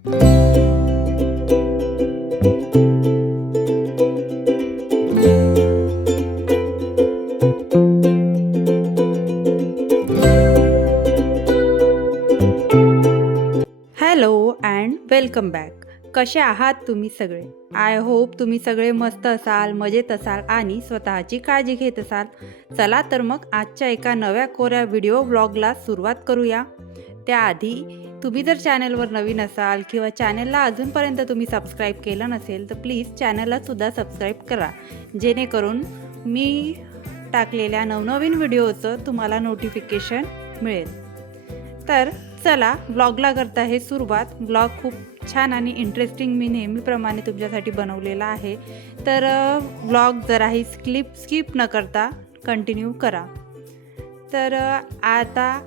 Hello and welcome back. कसे आहात तुम्ही सगळे? आय होप तुम्ही सगळे मस्त असाल, मजेत असाल आणि स्वतःची काळजी घेत असाल. चला तर मग आजच्या एका नव्या कोऱ्या व्हिडिओ ब्लॉगला सुरुवात करूया. त्याआधी तुम्ही जर चॅनलवर नवीन असाल किंवा चॅनलला अजूनपर्यंत तुम्ही सबस्क्राईब केलं नसेल तर प्लीज चॅनललासुद्धा सबस्क्राईब करा, जेणेकरून मी टाकलेल्या नवनवीन व्हिडिओचं तुम्हाला नोटिफिकेशन मिळेल. तर चला ब्लॉगला करता आहे सुरुवात. ब्लॉग खूप छान आणि इंटरेस्टिंग मी नेहमीप्रमाणे तुमच्यासाठी बनवलेला आहे. तर ब्लॉग जराही स्किप न करता कंटिन्यू करा. तर आता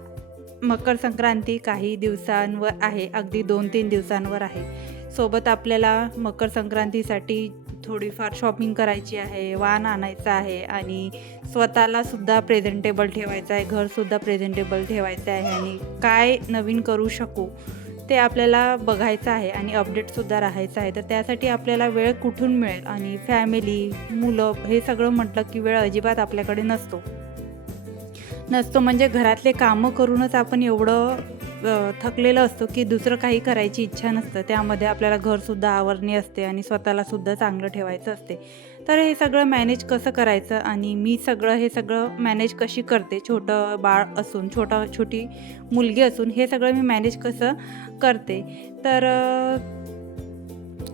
मकर संक्रांती काही दिवसांवर आहे, अगदी 2-3 दिवसांवर आहे. सोबत आपल्याला मकर संक्रांतीसाठी थोडीफार शॉपिंग करायची आहे, वाण आणायचं आहे आणि स्वतःलासुद्धा प्रेझेंटेबल ठेवायचं आहे, घरसुद्धा प्रेझेंटेबल ठेवायचं आहे आणि काय नवीन करू शकू ते आपल्याला बघायचं आहे आणि अपडेटसुद्धा राहायचं आहे. तर त्यासाठी आपल्याला वेळ कुठून मिळेल आणि फॅमिली, मुलं हे सगळं म्हटलं की वेळ अजिबात आपल्याकडे नसतो म्हणजे घरातले कामं करूनच आपण एवढं थकलेलं असतो की दुसरं काही करायची इच्छा नसतं. त्यामध्ये आपल्याला घरसुद्धा आवरणी असते आणि स्वतःलासुद्धा चांगलं ठेवायचं असते. तर हे सगळं मॅनेज कसं करायचं आणि मी हे सगळं मॅनेज कशी करते, छोटं बाळ असून, छोटी मुलगी असून हे सगळं मी मॅनेज कसं करते, तर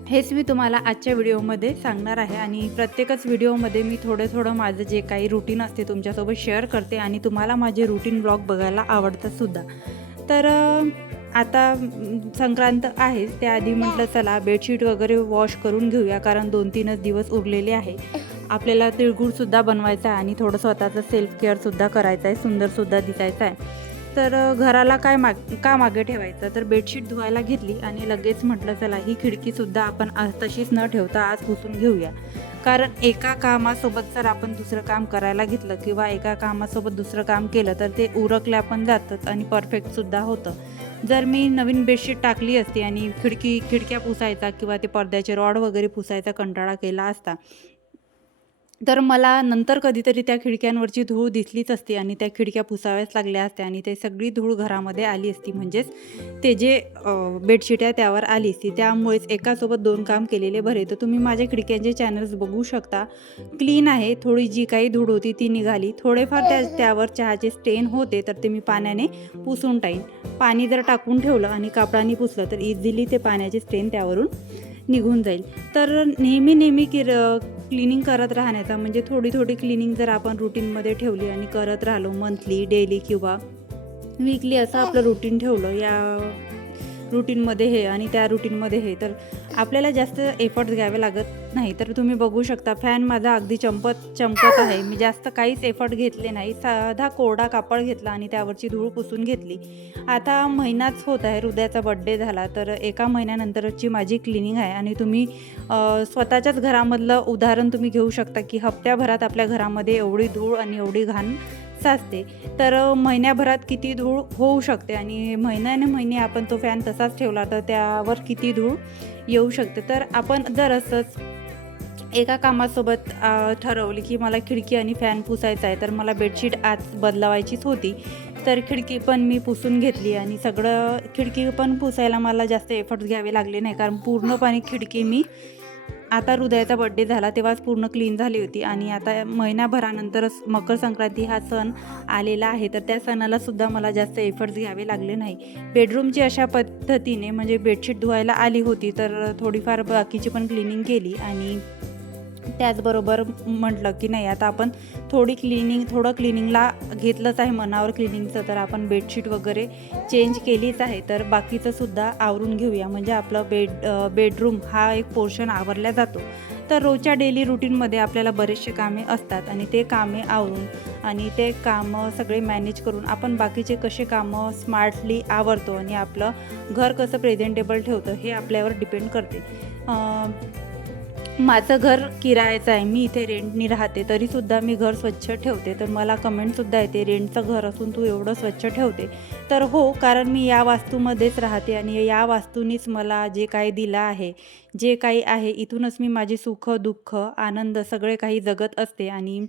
हेच मी तुम्हाला आजच्या व्हिडिओमध्ये सांगणार आहे. आणि प्रत्येकच व्हिडिओमध्ये मी थोडं माझं जे काही रुटीन असते तुमच्यासोबत शेअर करते आणि तुम्हाला माझे रुटीन ब्लॉग बघायला आवडतातसुद्धा. तर आता संक्रांत आहेच, त्याआधी म्हटलं चला बेडशीट वगैरे वॉश करून घेऊया, कारण 2-3च दिवस उरलेले आहे. आपल्याला तिळगुळसुद्धा बनवायचा आहे आणि थोडं स्वतःचं सेल्फ केअरसुद्धा करायचं आहे, सुंदरसुद्धा दिसायचं आहे. तर घराला का मागे ठेवायचं, तर बेडशीट धुवायला घेतली आणि लगेच म्हटलं चला ही खिडकीसुद्धा आपण तशीच न ठेवता आज पुसून घेऊया. कारण एका कामासोबत जर आपण दुसरं काम करायला घेतलं किंवा एका कामासोबत दुसरं काम केलं तर ते उरकल्या पण जातंच आणि परफेक्टसुद्धा होतं. जर मी नवीन बेडशीट टाकली असती आणि खिडक्या पुसायचा किंवा ते पडद्याचे रॉड वगैरे पुसायचा कंटाळा केला असता, तर मला नंतर कधीतरी त्या खिडक्यांवरची धूळ दिसलीच असती आणि त्या खिडक्या पुसाव्याच लागल्या असत्या आणि ते सगळी धूळ घरामध्ये आली असती, म्हणजेच ते जे बेडशीट आहे त्यावर आली असती. त्यामुळेच एकासोबत 2 काम केलेले बरे. तर तुम्ही माझ्या खिडक्यांचे चॅनल्स बघू शकता, क्लीन आहे. थोडी जी काही धूळ होती ती निघाली. थोडेफार त्यावर चहाचे स्टेन होते, तर ते मी पाण्याने पुसून टाईन. पाणी जर टाकून ठेवलं आणि कापडाने पुसलं तर इझिली ते पाण्याचे स्टेन त्यावरून निघून जाईल. तर नेहमी क्लिनिंग करत राहण्याचा, म्हणजे थोडी क्लिनिंग जर आपण रुटीनमध्ये ठेवली आणि करत राहिलो, मंथली, डेली किंवा वीकली असं आपलं रुटीन ठेवलं, या रुटीनमध्ये हे आणि त्या रुटीनमध्ये हे, तर आपल्याला जास्त एफर्ट्स घ्यावे लागत नाही. तर तुम्ही बघू शकता फॅन माझा अगदी चमकत आहे. मी जास्त काहीच एफर्ट घेतले नाही, साधा कोरडा कापड घेतला आणि त्यावरची धूळ पुसून घेतली. आता महिनाच होत आहे, हृदयाचा बड्डे झाला, तर 1 महिन्यानंतरची माझी क्लिनिंग आहे. आणि तुम्ही स्वतःच्याच घरामधलं उदाहरण तुम्ही घेऊ शकता की हप्त्याभरात आपल्या घरामध्ये एवढी धूळ आणि एवढी घाण साचते, तर महिन्याभरात किती धूळ होऊ शकते आणि महिने आपण तो फॅन तसाच ठेवला तर त्यावर किती धूळ येऊ शकते. तर आपण जर असंच एका कामासोबत ठरवली की मला खिडकी आणि फॅन पुसायचा आहे, तर मला बेडशीट आज बदलावायचीच होती, तर खिडकी पण मी पुसून घेतली आणि खिडकी पण पुसायला मला जास्त एफर्ट्स घ्यावे लागले नाही, कारण पूर्णपणे खिडकी मी आता हृदयाचा बड्डे झाला तेव्हाच पूर्ण क्लीन झाली होती. आणि आता महिनाभरानंतरच मकर संक्रांती हा सण आलेला आहे, तर त्या सणालासुद्धा मला जास्त एफर्ट्स घ्यावे लागले नाही. बेडरूमची अशा पद्धतीने म्हणजे बेडशीट धुवायला आली होती, तर थोडीफार बाकीची पण क्लिनिंग केली आणि त्याचबरोबर म्हटलं की नाही आता आपण थोडं क्लिनिंगला घेतलंच आहे मनावर क्लिनिंगचं, तर आपण बेडशीट वगैरे चेंज केलीच आहे, तर बाकीचंसुद्धा आवरून घेऊया, म्हणजे आपलं बेडरूम हा एक पोर्शन आवरला जातो. तर रोजच्या डेली रुटीनमध्ये आपल्याला बरेचसे कामे असतात आणि ते कामे आवरून आणि ते कामं सगळे मॅनेज करून आपण बाकीचे कसे कामं स्मार्टली आवरतो आणि आपलं घर कसं प्रेझेंटेबल ठेवतं हे आपल्यावर डिपेंड करते. माझं घर किरायाचं आहे, मी इथे रेंटनी राहते, तरीसुद्धा मी घर स्वच्छ ठेवते. तर मला कमेंटसुद्धा येते, रेंटचं घर असून तू एवढं स्वच्छ ठेवते. तर हो, कारण मी या वास्तूमध्येच राहते आणि या वास्तूनीच मला जे काही दिलं आहे, जे काही आहे, इथूनच मी माझे सुख, दुःख, आनंद सगळे काही जगत असते. आणि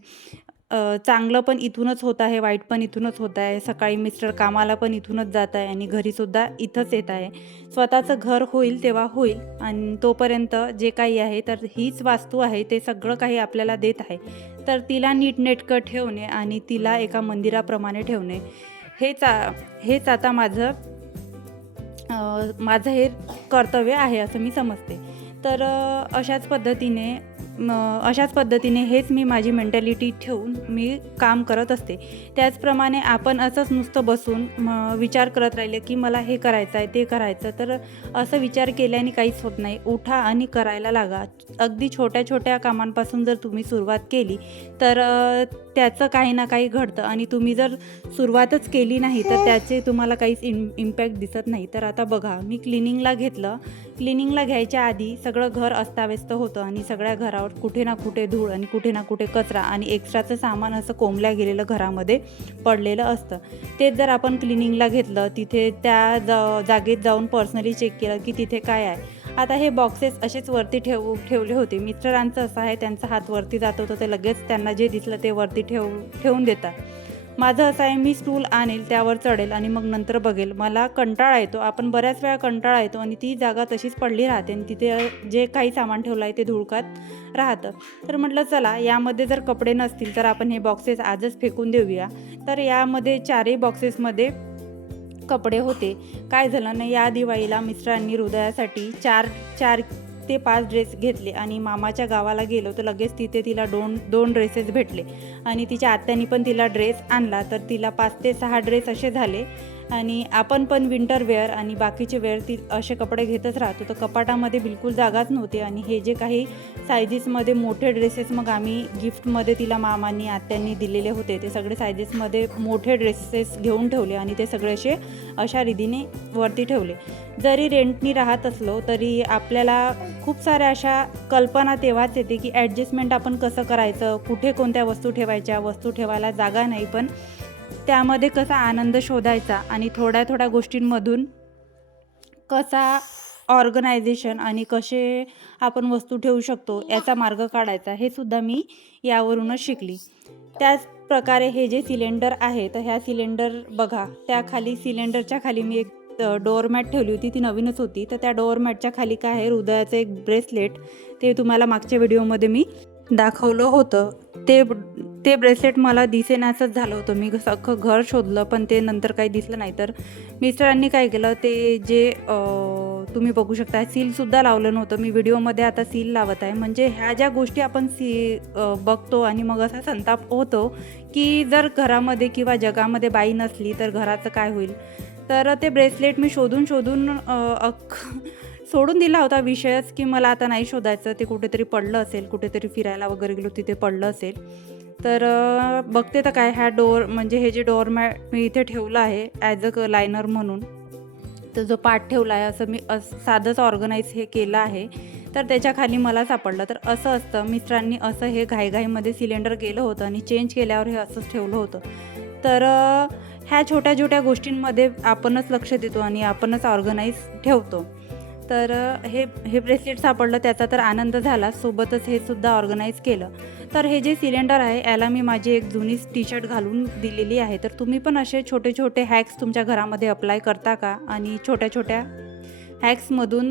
चांगलं पण इथूनच होत आहे, वाईट पण इथूनच होत आहे. सकाळी मिस्टर कामाला पण इथूनच जात आहे आणि घरीसुद्धा इथंच येत आहे. स्वतःचं घर होईल तेव्हा होईल, आणि तोपर्यंत जे काही आहे तर हीच वास्तू आहे, ते सगळं काही आपल्याला देत आहे. तर तिला नीटनेटकं ठेवणे आणि तिला एका मंदिराप्रमाणे ठेवणे, हेच आता माझं हे कर्तव्य आहे असं मी समजते. तर अशाच पद्धतीने हेच मी माझी मेंटॅलिटी ठेवून मी काम करत असते. त्याचप्रमाणे आपण असंच नुसतं बसून विचार करत राहिले की मला हे करायचं आहे, ते करायचं, तर असं विचार केल्याने काहीच होत नाही. उठा आणि करायला लागा. अगदी छोट्या छोट्या कामांपासून जर तुम्ही सुरुवात केली तर त्याचं काही ना काही घडतं, आणि तुम्ही जर सुरुवातच केली नाही तर त्याचे तुम्हाला काहीच इम्पॅक्ट दिसत नाही. तर आता बघा, मी क्लिनिंगला घेतलं. क्लिनिंगला घ्यायच्या आधी सगळं घर अस्ताव्यस्त होतं आणि सगळ्या घरावर कुठे ना कुठे धूळ आणि कुठे ना कुठे कचरा आणि एक्स्ट्राचं सामान असं कोंबल्या गेलेलं घरामध्ये पडलेलं असतं. तेच जर आपण क्लिनिंगला घेतलं, तिथे त्या जागेत जाऊन पर्सनली चेक केलं की तिथे काय आहे. आता हे बॉक्सेस असेच वरती ठेवले होते. मिस्टरांचं असं आहे, त्यांचा हात वरती जात होतं, ते लगेच त्यांना जे दिसलं ते वरती ठेवून देतात. माझं असं आहे, मी स्टूल आणेल, त्यावर चढेल आणि मग नंतर बघेल. मला कंटाळा येतो, आपण बऱ्याच वेळा कंटाळा येतो आणि ती जागा तशीच पडली राहते आणि तिथे जे काही सामान ठेवलं आहे ते धुळकात राहतं. तर म्हटलं चला, यामध्ये जर कपडे नसतील तर आपण हे बॉक्सेस आजच फेकून देऊया. तर यामध्ये 4ही बॉक्सेसमध्ये कपडे होते. काय झालं ना, या दिवाळीला मिस्टरांनी हृदयासाठी 4 ते 5 ड्रेस घेतले आणि मामाच्या गावाला गेलो तर लगेच तिथे तिला दोन ड्रेसेस भेटले आणि तिच्या आत्यानी पण तिला ड्रेस आणला. तर तिला 5 ते 6 ड्रेस असे झाले. आणि आपण पण विंटर वेअर आणि बाकीचे वेअर असे कपडे घेतच राहतो. तर कपाटामध्ये बिलकुल जागाच नव्हती आणि हे जे काही सायझेसमध्ये मोठे ड्रेसेस मग आम्ही गिफ्टमध्ये तिला मामांनी आत्यांनी दिलेले होते, ते सगळे सायझेसमध्ये मोठे ड्रेसेस घेऊन ठेवले आणि ते सगळे अशा रीतीने वरती ठेवले. जरी रेंटनी राहत असलो तरी आपल्याला खूप साऱ्या अशा कल्पना तेव्हाच येते की ॲडजस्टमेंट आपण कसं करायचं, कुठे कोणत्या वस्तू ठेवायच्या, वस्तू ठेवायला जागा नाही पण त्यामध्ये कसा आनंद शोधायचा आणि थोड्या थोड्या गोष्टींमधून कसा ऑर्गनायझेशन आणि कसे आपण वस्तू ठेवू शकतो याचा मार्ग काढायचा, हे सुद्धा मी यावरूनच शिकली. त्याच प्रकारे हे जे सिलेंडर आहे, तर ह्या सिलेंडर बघा, त्याखाली सिलेंडरच्या खाली मी एक डोअरमॅट ठेवली होती, ती नवीनच होती. तर त्या डोअरमॅटच्या खाली काय आहे, हृदयाचं एक ब्रेसलेट, ते तुम्हाला मागच्या व्हिडिओमध्ये मी दाखवलं होतं. ते ब्रेसलेट मला दिसेनासंच झालं होतं. मी अख्खं घर शोधलं पण ते नंतर काही दिसलं नाही. तर मिस्टरांनी काय केलं, ते जे तुम्ही बघू शकता, सीलसुद्धा लावलं नव्हतं. मी व्हिडिओमध्ये आता सील लावत आहे. म्हणजे ह्या ज्या गोष्टी आपण बघतो आणि मग असा संताप होतो की जर घरामध्ये किंवा जगामध्ये बाई नसली तर घराचं काय होईल. तर ते ब्रेसलेट मी शोधून सोडून दिला होता विषयच, की मला आता नाही शोधायचं, ते कुठेतरी पडलं असेल, कुठेतरी फिरायला वगैरे गेलो तिथे पडलं असेल. तर बघते तर काय, म्हणजे हे जे डोअरमॅट मी इथे ठेवलं आहे ॲज अ लायनर म्हणून, तर जो पार्ट ठेवला आहे असं मी साधंच ऑर्गनाईज हे केलं आहे. तर त्याच्या खाली मला सापडलं. तर असं असतं, मिस्टरांनी असं हे घाईघाईमध्ये सिलेंडर केलं होतं आणि चेंज केल्यावर हे असंच ठेवलं होतं. तर ह्या छोट्या छोट्या गोष्टींमध्ये आपणच लक्ष देतो आणि आपणच ऑर्गनाईज ठेवतो. तर हे ब्रेसलेट सापडलं, त्याचा तर आनंद झाला, सोबतच हे सुद्धा ऑर्गनाईज केलं. तर हे जे सिलेंडर आहे याला मी माझी एक जुनी टी-शर्ट घालून दिलेली आहे. तर तुम्ही पण असे छोटे छोटे हॅक्स तुमच्या घरामध्ये अप्लाय करता का, आणि छोट्या छोट्या हॅक्समधून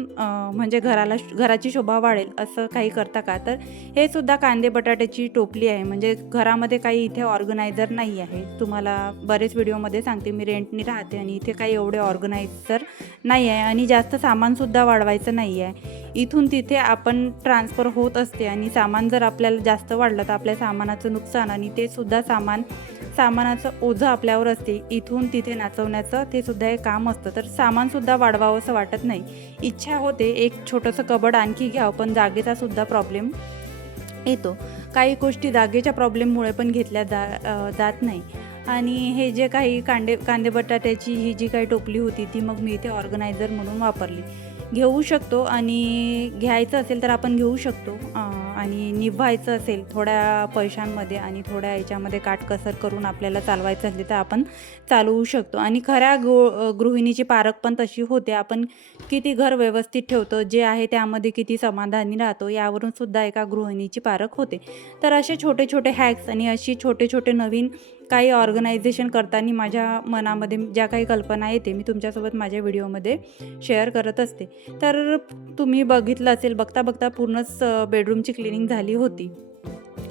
म्हणजे घराची शोभा वाढेल असं काही करता का. तर हे सुद्धा कांदे बटाट्याची टोपली आहे. म्हणजे घरामध्ये काही इथे ऑर्गनायझर नाही आहे. तुम्हाला बरेच व्हिडिओमध्ये सांगते, मी रेंटनी राहते आणि इथे काही एवढे ऑर्गनायझर नाही आहे आणि जास्त सामानसुद्धा वाढवायचं नाही आहे. इथून तिथे आपण ट्रान्सफर होत असते आणि सामान जर आपल्याला जास्त वाढलं तर आपल्या सामानाचं नुकसान आणि ते सुद्धा सामानाचं ओझं आपल्यावर असते. इथून तिथे नाचवण्याचं ते सुद्धा एक काम असतं. तर सामानसुद्धा वाढवावं असं वाटत नाही. इच्छा होते एक छोटंसं कबड आणखी घ्यावं, पण जागेचा सुद्धा प्रॉब्लेम येतो. काही गोष्टी जागेच्या प्रॉब्लेममुळे पण घेतल्या जात नाही. आणि हे जे काही कांदे बटाट्याची ही जी काही टोपली होती ती मग मी इथे ऑर्गनायझर म्हणून वापरली. घेऊ शकतो आणि घ्यायचं असेल तर आपण घेऊ शकतो आणि निभायचं असेल थोड्या पैशांमध्ये आणि थोड्या याच्यामध्ये काटकसर करून आपल्याला चालवायचं असेल तर आपण चालवू शकतो. आणि खऱ्या गृहिणीची पारख पण तशी होते. आपण किती घर व्यवस्थित ठेवतो, जे आहे त्यामध्ये किती समाधानी राहतो, यावरून सुद्धा एका गृहिणीची पारख होते. तर असे छोटे छोटे हॅक्स आणि अशी छोटे छोटे नवीन काही ऑर्गनायझेशन करताना माझ्या मनामध्ये ज्या काही कल्पना येते मी तुमच्यासोबत माझ्या व्हिडिओमध्ये शेअर करत असते. तर तुम्ही बघितलं असेल, बघता बघता पूर्णच बेडरूमची क्लिनिंग झाली होती.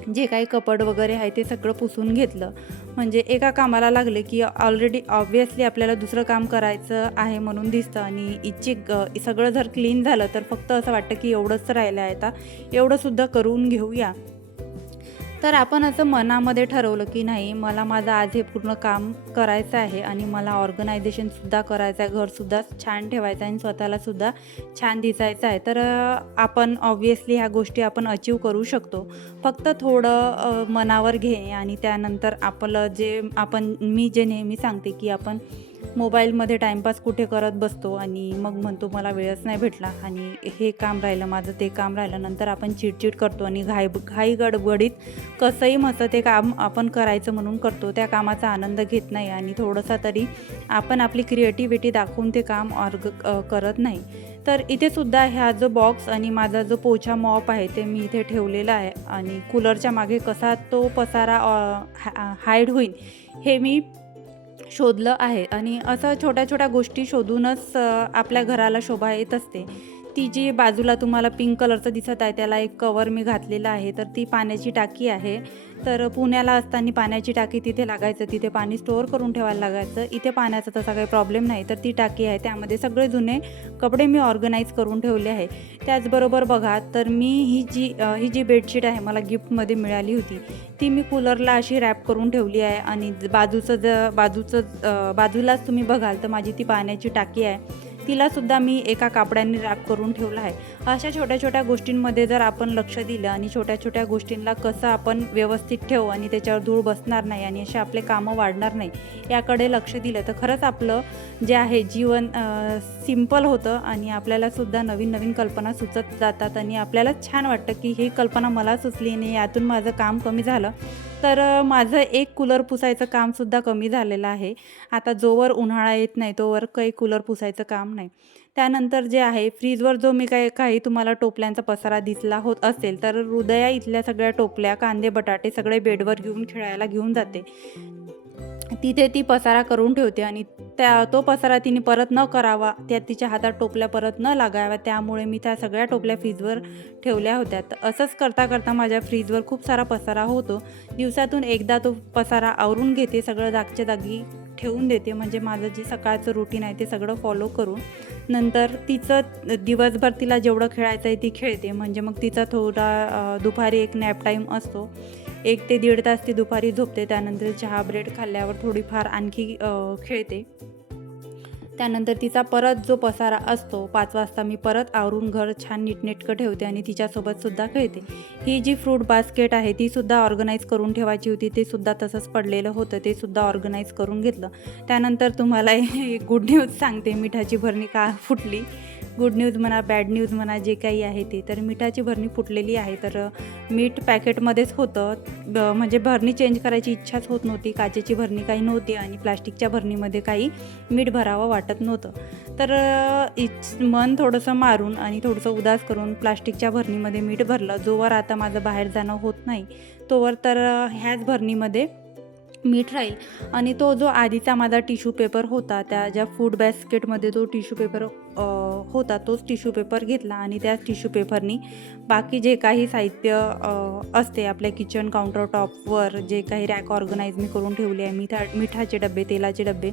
जे काही कपाट वगैरे आहे ते सगळं पुसून घेतलं. म्हणजे एका कामाला लागले की ऑलरेडी ऑब्व्हियसली आपल्याला दुसरं काम करायचं आहे म्हणून दिसतं आणि सगळं जर क्लीन झालं तर फक्त असं वाटतं की एवढंच राहिलं आहे, आता एवढंसुद्धा करून घेऊया. तर आपण असं मनामध्ये ठरवलं की नाही, मला माझं आज हे पूर्ण काम करायचं आहे आणि मला ऑर्गनायझेशनसुद्धा करायचं आहे, घरसुद्धा छान ठेवायचं आहे आणि स्वतःलासुद्धा छान दिसायचं आहे. तर आपण ऑब्व्हियसली ह्या गोष्टी आपण अचीव करू शकतो. फक्त थोडं मनावर घे आणि त्यानंतर आपलं मी जे नेहमी सांगते की आपण मोबाईलमध्ये टाईमपास कुठे करत बसतो आणि मग म्हणतो मला वेळच नाही भेटला आणि हे काम राहिलं माझं, ते काम राहिलं. नंतर आपण चिडचिड करतो आणि घाई गडबडीत कसंही मतं ते काम आपण करायचं म्हणून करतो, त्या कामाचा आनंद घेत नाही आणि थोडंसं तरी आपण आपली क्रिएटिव्हिटी दाखवून ते काम करत नाही. तर इथे सुद्धा ह्या जो बॉक्स आणि माझा जो पोछा मॉप आहे ते मी इथे ठेवलेला आहे आणि कूलरच्या मागे कसा तो पसारा हाईड होईल हे मी शोधलं आहे. आणि असं छोट्या छोट्या गोष्टी शोधूनच आपल्या घराला शोभा येत असते. ती जी बाजूला तुम्हाला पिंक कलरचं दिसत आहे त्याला एक कवर मी घातलेलं आहे, तर ती पाण्याची टाकी आहे. तर पुण्याला असताना पाण्याची टाकी तिथे लागायचं, तिथे पाणी स्टोअर करून ठेवायला लागायचं. इथे पाण्याचा तसा काही प्रॉब्लेम नाही, तर ती टाकी आहे, त्यामध्ये सगळे जुने कपडे मी ऑर्गनाईज करून ठेवले आहे. त्याचबरोबर बघा, तर मी ही जी बेडशीट आहे मला गिफ्टमध्ये मिळाली होती, ती मी कूलरला अशी रॅप करून ठेवली आहे. आणि बाजूलाच तुम्ही बघाल तर माझी ती पाण्याची टाकी आहे, तिलासुद्धा मी एका कापडाने रॅप करून ठेवलं आहे. अशा छोट्या छोट्या गोष्टींमध्ये जर आपण लक्ष दिलं आणि छोट्या छोट्या गोष्टींना कसं आपण व्यवस्थित ठेवू आणि त्याच्यावर धूळ बसणार नाही आणि असे आपले कामं वाढणार नाही याकडे लक्ष दिलं तर खरंच आपलं जे आहे जीवन सिम्पल होतं आणि आपल्यालासुद्धा नवीन नवीन कल्पना सुचत जातात आणि आपल्याला छान वाटतं की ही कल्पना मला सुचली आणि यातून माझं काम कमी झालं. तर माझं एक कूलर पुसायचं कामसुद्धा कमी झालेलं आहे. आता जोवर उन्हाळा येत नाही तोवर काही कूलर पुसायचं काम नाही. त्यानंतर जे आहे फ्रीजवर जो मी काही तुम्हाला टोपल्यांचा पसारा दिसला होत असेल, तर हृदया इथल्या सगळ्या टोपल्या, कांदे, बटाटे सगळे बेडवर खेळायला घेऊन जाते. तिथे ती पसारा करून ठेवते आणि तो पसारा तिने परत न करावा, त्यात तिच्या हातात टोपल्या परत न लागाव्या, त्यामुळे मी त्या सगळ्या टोपल्या फ्रीजवर ठेवल्या होत्या. तर असंच करता करता माझ्या फ्रीजवर खूप सारा पसारा होतो. दिवसातून एकदा तो पसारा आवरून घेते, सगळं जागच्या जागी ठेवून देते. म्हणजे माझं जे सकाळचं रुटीन आहे ते सगळं फॉलो करून नंतर दिवसभर तिला जेवढं खेळायचं आहे ती खेळते. म्हणजे मग तिचा थोडा दुपारी एक नॅप टाईम असतो, 1 ते 1.5 तास ती दुपारी झोपते. त्यानंतर चहा ब्रेड खाल्ल्यावर थोडीफार आणखी खेळते. त्यानंतर तिचा परत जो पसारा असतो 5 वाजता मी परत आवरून घर छान नीटनेटकं ठेवते आणि तिच्यासोबतसुद्धा खेळते. ही जी फ्रूट बास्केट आहे तीसुद्धा ऑर्गनाईज करून ठेवायची होती, ते सुद्धा तसंच पडलेलं होतं, ते सुद्धा ऑर्गनाईज करून घेतलं. त्यानंतर तुम्हाला एक गुड न्यूज सांगते, मिठाची भरणी का फुटली. गुड न्यूज म्हणा, बॅड न्यूज म्हणा, जे काही आहे ते. तर मिठाची भरणी फुटलेली आहे. तर मीठ पॅकेटमध्येच होतं, म्हणजे भरणी चेंज करायची इच्छाच होत नव्हती. काचेची भरणी काही नव्हती आणि प्लास्टिकच्या भरणीमध्ये काही मीठ भरावं वाटत नव्हतं. तर मन थोडंसं मारून आणि थोडंसं उदास करून प्लास्टिकच्या भरणीमध्ये मीठ भरलं. जोवर आता माझं बाहेर जाणं होत नाही तोवर तर ह्याच भरणीमध्ये मीठ राहील. आणि तो जो आधीचा माझा टिश्यू पेपर होता, त्या ज्या फूड बास्केटमध्ये तो टिश्यू पेपर होता, तोच टिश्यू पेपर घेतला आणि त्याच टिश्यू पेपरनी बाकी जे काही साहित्य असते आपल्या किचन काउंटर टॉपवर, जे काही रॅक ऑर्गनाईज मी करून ठेवले आहे, मिठाचे डबे, तेलाचे डबे,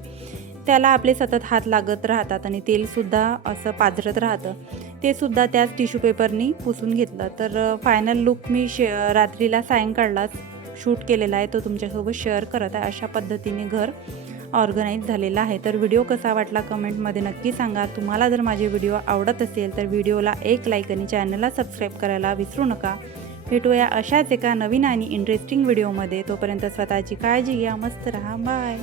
त्याला आपले सतत हात लागत राहतात आणि तेलसुद्धा असं पाझरत राहतं, ते सुद्धा त्याच टिश्यू पेपरनी पुसून घेतलं. तर फायनल लुक मी रात्रीला सायंकाळलाच शूट केलेला आहे, तो तुमच्यासोबत शेअर करत आहे. अशा पद्धतीने घर ऑर्गनाईज झालेलं आहे. तर व्हिडिओ कसा वाटला कमेंटमध्ये नक्की सांगा. तुम्हाला जर माझे व्हिडिओ आवडत असेल तर व्हिडिओला एक लाईक आणि चॅनलला सबस्क्राईब करायला विसरू नका. भेटूया अशाच एका नवीन आणि इंटरेस्टिंग व्हिडिओमध्ये. तोपर्यंत स्वतःची काळजी घ्या, मस्त रहा, बाय.